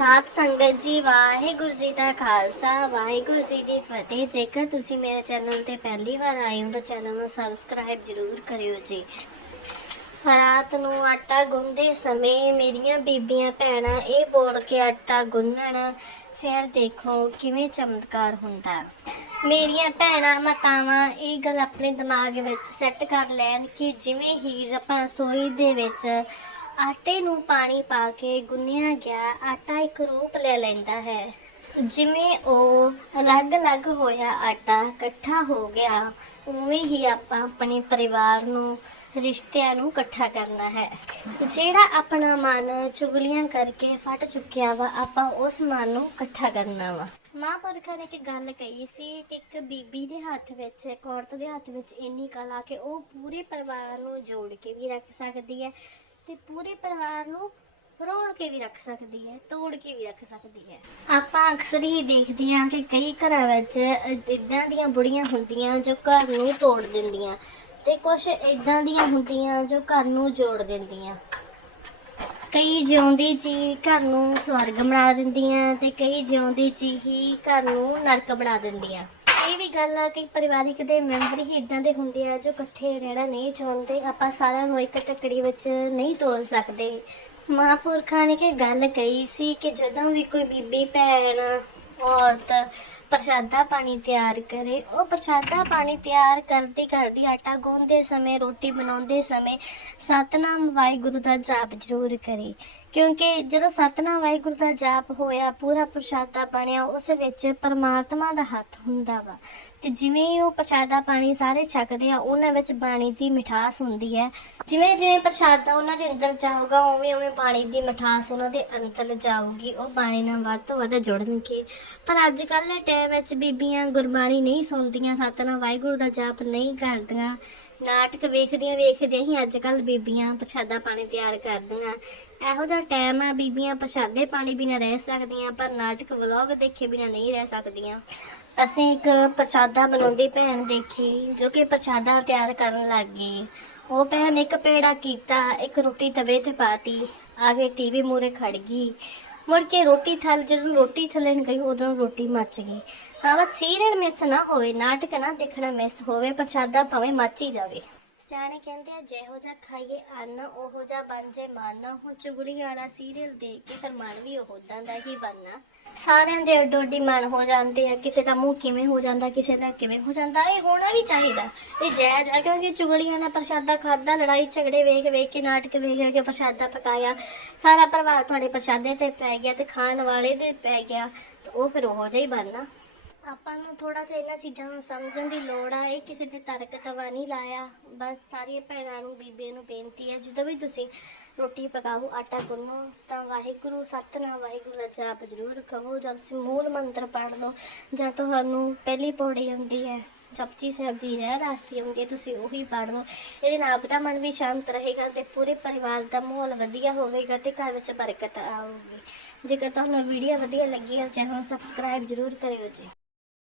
ਸਾਧ ਸੰਗਤ ਜੀ, ਵਾਹਿਗੁਰੂ ਜੀ ਦਾ ਖਾਲਸਾ, ਵਾਹਿਗੁਰੂ ਜੀ ਦੀ ਫਤਿਹ। ਜੇਕਰ ਤੁਸੀਂ ਮੇਰੇ ਚੈਨਲ ਤੇ ਪਹਿਲੀ ਵਾਰ ਆਏ ਹੋ, ਤਾਂ ਚੈਨਲ ਨੂੰ ਸਬਸਕ੍ਰਾਈਬ ਜ਼ਰੂਰ ਕਰਿਓ ਜੀ। ਰਾਤ ਨੂੰ ਆਟਾ ਗੁੰਨਦੇ ਸਮੇਂ ਮੇਰੀਆਂ ਬੀਬੀਆਂ ਭੈਣਾਂ ਇਹ ਬੋਲ ਕੇ ਆਟਾ ਗੁੰਨਣ, ਫਿਰ ਦੇਖੋ ਕਿਵੇਂ ਚਮਤਕਾਰ ਹੁੰਦਾ। ਮੇਰੀਆਂ ਭੈਣਾਂ ਮਾਤਾਵਾਂ, ਇਹ ਗੱਲ ਆਪਣੇ ਦਿਮਾਗ ਵਿੱਚ ਸੈੱਟ ਕਰ ਲੈਣ ਕਿ ਜਿਵੇਂ ਹੀ ਆਪਾਂ ਰਸੋਈ ਦੇ ਵਿੱਚ ਆਟੇ ਨੂੰ ਪਾਣੀ ਪਾ ਕੇ ਗੁੰਨਿਆ ਗਿਆ, ਆਟਾ ਇੱਕ ਰੂਪ ਲੈ ਲੈਂਦਾ ਹੈ। ਜਿਵੇਂ ਉਹ ਅਲੱਗ-ਅਲੱਗ ਹੋਇਆ ਆਟਾ ਇਕੱਠਾ ਹੋ ਗਿਆ, ਉਵੇਂ ਹੀ ਆਪਾਂ ਆਪਣੇ ਪਰਿਵਾਰ ਨੂੰ, ਰਿਸ਼ਤਿਆਂ ਨੂੰ ਇਕੱਠਾ ਕਰਨਾ ਹੈ। ਜਿਹੜਾ ਆਪਣਾ ਮਨ ਚੁਗਲੀਆਂ ਕਰਕੇ ਫਟ ਚੁੱਕਿਆ ਵਾ, ਆਪਾਂ ਉਸ ਮਨ ਨੂੰ ਇਕੱਠਾ ਕਰਨਾ ਵਾ। ਮਹਾਂਪੁਰਖਾਂ ਨੇ ਇੱਕ ਗੱਲ ਕਹੀ ਸੀ ਕਿ ਇੱਕ ਬੀਬੀ ਦੇ ਹੱਥ ਵਿੱਚ, ਇੱਕ ਔਰਤ ਦੇ ਹੱਥ ਵਿੱਚ ਇੰਨੀ ਕਲਾ ਕਿ ਉਹ ਪੂਰੇ ਪਰਿਵਾਰ ਨੂੰ ਜੋੜ ਕੇ ਵੀ ਰੱਖ ਸਕਦੀ ਹੈ। ਤੇ ਪੂਰੇ ਪਰਿਵਾਰ ਨੂੰ ਰੋਲ ਕੇ ਵੀ ਰੱਖ ਸਕਦੀ ਹੈ, ਤੋੜ ਕੇ ਵੀ ਰੱਖ ਸਕਦੀ ਹੈ। ਆਪਾਂ ਅਕਸਰ ਹੀ ਦੇਖਦੇ ਹਾਂ ਕਿ ਕਈ ਘਰਾਂ ਵਿੱਚ ਇਦਾਂ ਦੀਆਂ ਬੁੜੀਆਂ ਹੁੰਦੀਆਂ ਜੋ ਘਰ ਨੂੰ ਤੋੜ ਦਿੰਦੀਆਂ ਤੇ ਕੁਝ ਇਦਾਂ ਦੀਆਂ ਹੁੰਦੀਆਂ ਜੋ ਘਰ ਨੂੰ ਜੋੜ ਦਿੰਦੀਆਂ। ਕਈ ਜਿਉਂਦੀ ਜੀ ਘਰ ਨੂੰ ਸਵਰਗ ਬਣਾ ਦਿੰਦੀਆਂ ਤੇ ਕਈ ਜਿਉਂਦੀ ਜੀ ਹੀ ਘਰ ਨੂੰ ਨਰਕ ਬਣਾ ਦਿੰਦੀਆਂ। ਇਹ ਵੀ ਗੱਲ ਆ ਕਿ ਪਰਿਵਾਰਿਕ ਦੇ ਮੈਂਬਰ ਹੀ ਇਦਾਂ ਦੇ ਹੁੰਦੇ ਆ ਜੋ ਇਕੱਠੇ ਰਹਿਣਾ ਨਹੀਂ ਚਾਹੁੰਦੇ। ਆਪਾਂ ਸਾਰਿਆਂ ਨੂੰ ਇੱਕ ਤਕੜੀ ਵਿੱਚ ਨਹੀਂ ਤੋਲ ਸਕਦੇ। ਮਹਾਂਪੁਰਖਾਂ ਨੇ ਕਿ ਗੱਲ ਕਹੀ ਸੀ ਕਿ ਜਦੋਂ ਵੀ ਕੋਈ ਬੀਬੀ, ਭੈਣ, ਔਰਤ ਪ੍ਰਸ਼ਾਦਾ ਪਾਣੀ ਤਿਆਰ ਕਰੇ, ਉਹ ਪ੍ਰਸ਼ਾਦਾ ਪਾਣੀ ਤਿਆਰ ਕਰਦੀ ਕਰਦੀ ਆਟਾ ਗੁੰਨਦੇ ਸਮੇਂ, ਰੋਟੀ ਬਣਾਉਂਦੇ ਸਮੇਂ ਸਤਨਾਮ ਵਾਹਿਗੁਰੂ ਦਾ ਜਾਪ ਜ਼ਰੂਰ ਕਰੇ। ਕਿਉਂਕਿ ਜਦੋਂ ਸਤਨਾਮ ਵਾਹਿਗੁਰੂ ਦਾ ਜਾਪ ਹੋਇਆ, ਪੂਰਾ ਪ੍ਰਸ਼ਾਦਾ ਬਣਿਆ, ਉਸ ਵਿੱਚ ਪਰਮਾਤਮਾ ਦਾ ਹੱਥ ਹੁੰਦਾ ਵਾ। ਤੇ ਜਿਵੇਂ ਹੀ ਉਹ ਪ੍ਰਸ਼ਾਦਾ ਪਾਣੀ ਸਾਰੇ ਛਕਦੇ ਆ, ਉਹਨਾਂ ਵਿੱਚ ਬਾਣੀ ਦੀ ਮਿਠਾਸ ਹੁੰਦੀ ਹੈ। ਜਿਵੇਂ ਜਿਵੇਂ ਪ੍ਰਸ਼ਾਦਾ ਉਹਨਾਂ ਦੇ ਅੰਦਰ ਜਾਊਗਾ, ਉਵੇਂ ਉਵੇਂ ਬਾਣੀ ਦੀ ਮਿਠਾਸ ਉਹਨਾਂ ਦੇ ਅੰਦਰ ਜਾਊਗੀ। ਉਹ ਬਾਣੀ ਨਾਲ ਵੱਧ ਤੋਂ ਵੱਧ ਜੁੜਨਗੇ। ਪਰ ਅੱਜ ਕੱਲ੍ਹ ਦੇ ਟਾਈਮ ਵਿੱਚ ਬੀਬੀਆਂ ਗੁਰਬਾਣੀ ਨਹੀਂ ਸੁਣਦੀਆਂ, ਸਤਨਾਮ ਵਾਹਿਗੁਰੂ ਦਾ ਜਾਪ ਨਹੀਂ ਕਰਦੀਆਂ। ਨਾਟਕ ਵੇਖਦੀਆਂ ਵੇਖਦੀਆਂ ਹੀ ਅੱਜ ਕੱਲ੍ਹ ਬੀਬੀਆਂ ਪ੍ਰਸ਼ਾਦਾ ਪਾਣੀ ਤਿਆਰ ਕਰਦੀਆਂ। ਇਹੋ ਜਿਹਾ ਟਾਈਮ ਆ, ਬੀਬੀਆਂ ਪ੍ਰਸ਼ਾਦੇ ਪਾਣੀ ਬਿਨਾਂ ਰਹਿ ਸਕਦੀਆਂ, ਪਰ ਨਾਟਕ ਵਲੌਗ ਦੇਖੇ ਬਿਨਾਂ ਨਹੀਂ ਰਹਿ ਸਕਦੀਆਂ। ਅਸੀਂ ਇੱਕ ਪ੍ਰਸ਼ਾਦਾ ਬਣਾਉਂਦੀ ਭੈਣ ਦੇਖੀ, ਜੋ ਕਿ ਪ੍ਰਸ਼ਾਦਾ ਤਿਆਰ ਕਰਨ ਲੱਗ। ਗਈ ਉਹ ਭੈਣ ਇੱਕ ਪੇੜਾ ਕੀਤਾ, ਇੱਕ ਰੋਟੀ ਤਵੇ ਤੇ ਪਾਤੀ ਆ ਕੇ ਟੀਵੀ ਮੂਰੇ ਖੜ ਗਈ। ਮੁੜ ਕੇ ਰੋਟੀ ਥਲ, ਜਦੋਂ ਰੋਟੀ ਥੱਲਣ ਗਈ, ਉਦੋਂ ਰੋਟੀ ਮੱਚ ਗਈ। ਹਾਂ ਬਸ ਸੀਰੀਅਲ ਮਿਸ ਨਾ ਹੋਵੇ ਨਾਟਕ ਨਾ ਦੇਖਣਾ ਮਿਸ ਹੋਵੇ ਪ੍ਰਸ਼ਾਦਾ ਭਾਵੇਂ ਮੱਚ ਹੀ ਜਾਵੇ। ਸਿਆਣੇ ਕਹਿੰਦੇ ਆ ਜਿਹੋ ਜਿਹਾ ਖਾਈਏ ਅੰਨ ਉਹੋ ਜਿਹਾ ਬਣ ਜੇ ਮਨ। ਹੁਣ ਚੁਗਲੀ ਵਾਲਾ ਸੀਰੀਅਲ ਦੇਖ ਕੇ ਫਿਰ ਮਨ ਵੀ ਉਹਦਾਂ ਦਾ ਹੀ ਬਣਨਾ। ਸਾਰਿਆਂ ਦੇ ਅੱਡੀ ਮਨ ਹੋ ਜਾਂਦੇ ਆ ਕਿਸੇ ਦਾ ਮੂੰਹ ਕਿਵੇਂ ਹੋ ਜਾਂਦਾ ਕਿਸੇ ਦਾ ਕਿਵੇਂ ਹੋ ਜਾਂਦਾ ਇਹ ਹੋਣਾ ਵੀ ਚਾਹੀਦਾ। ਇਹ ਜਾਇਜ਼ ਆ ਕਿਉਂਕਿ ਚੁਗਲੀਆਂ ਦਾ ਪ੍ਰਸ਼ਾਦਾ ਖਾਦਾ ਲੜਾਈ ਝਗੜੇ ਵੇਖ ਵੇਖ ਕੇ ਨਾਟਕ ਵੇਖ ਵੇਖ ਕੇ ਪ੍ਰਸ਼ਾਦਾ ਪਕਾਇਆ। ਸਾਰਾ ਪਰਿਵਾਰ ਤੁਹਾਡੇ ਪ੍ਰਸ਼ਾਦੇ ਤੇ ਪੈ ਗਿਆ ਤੇ ਖਾਣ ਵਾਲੇ ਦੇ ਪੈ ਗਿਆ ਤੇ ਉਹ ਫਿਰ ਉਹੋ ਜਿਹਾ ਹੀ ਬਣਨਾ। ਆਪਾਂ ਨੂੰ ਥੋੜਾ ਜਿਹਾ ਇਹਨਾਂ ਚੀਜ਼ਾਂ ਨੂੰ ਸਮਝਣ ਦੀ ਲੋੜ ਆ, ਇਹ ਕਿਸੇ ਤੇ ਤਰਕ ਤਵਾ ਨਹੀਂ ਲਾਇਆ। ਬਸ ਸਾਰੀਆਂ ਭੈਣਾਂ ਨੂੰ, ਬੀਬੀਆਂ ਨੂੰ ਬੇਨਤੀ ਹੈ ਜਦੋਂ ਵੀ ਤੁਸੀਂ ਰੋਟੀ ਪਕਾਓ, ਆਟਾ ਗੁੰਨੋ, ਤਾਂ ਵਾਹਿਗੁਰੂ, ਸਤਨਾਮ, ਵਾਹਿਗੁਰੂ ਦਾ ਜਾਪ ਜ਼ਰੂਰ ਕਹੋ ਜਾਂ ਤੁਸੀਂ ਮੂਲ ਮੰਤਰ ਪੜ੍ਹ ਲਓ, ਜਾਂ ਤੁਹਾਨੂੰ ਪਹਿਲੀ ਪੌੜੀ ਆਉਂਦੀ ਹੈ, ਜਪਜੀ ਸਾਹਿਬ ਦੀ ਹੈ ਰਾਸਤੀ ਆਉਂਦੀ ਹੈ, ਤੁਸੀਂ ਉਹੀ ਪੜ੍ਹ ਲਓ। ਇਹਦੇ ਨਾਲ ਆਪਦਾ ਮਨ ਵੀ ਸ਼ਾਂਤ ਰਹੇਗਾ ਤੇ ਪੂਰੇ ਪਰਿਵਾਰ ਦਾ ਮਾਹੌਲ ਵਧੀਆ ਹੋਵੇਗਾ ਤੇ ਘਰ ਵਿੱਚ ਬਰਕਤ ਆਊਗੀ। ਜੇਕਰ ਤੁਹਾਨੂੰ ਵੀਡੀਓ ਵਧੀਆ ਲੱਗੀ ਹੈ, ਚੈਨਲ ਸਬਸਕ੍ਰਾਈਬ ਜ਼ਰੂਰ ਕਰਿਓ ਜੀ।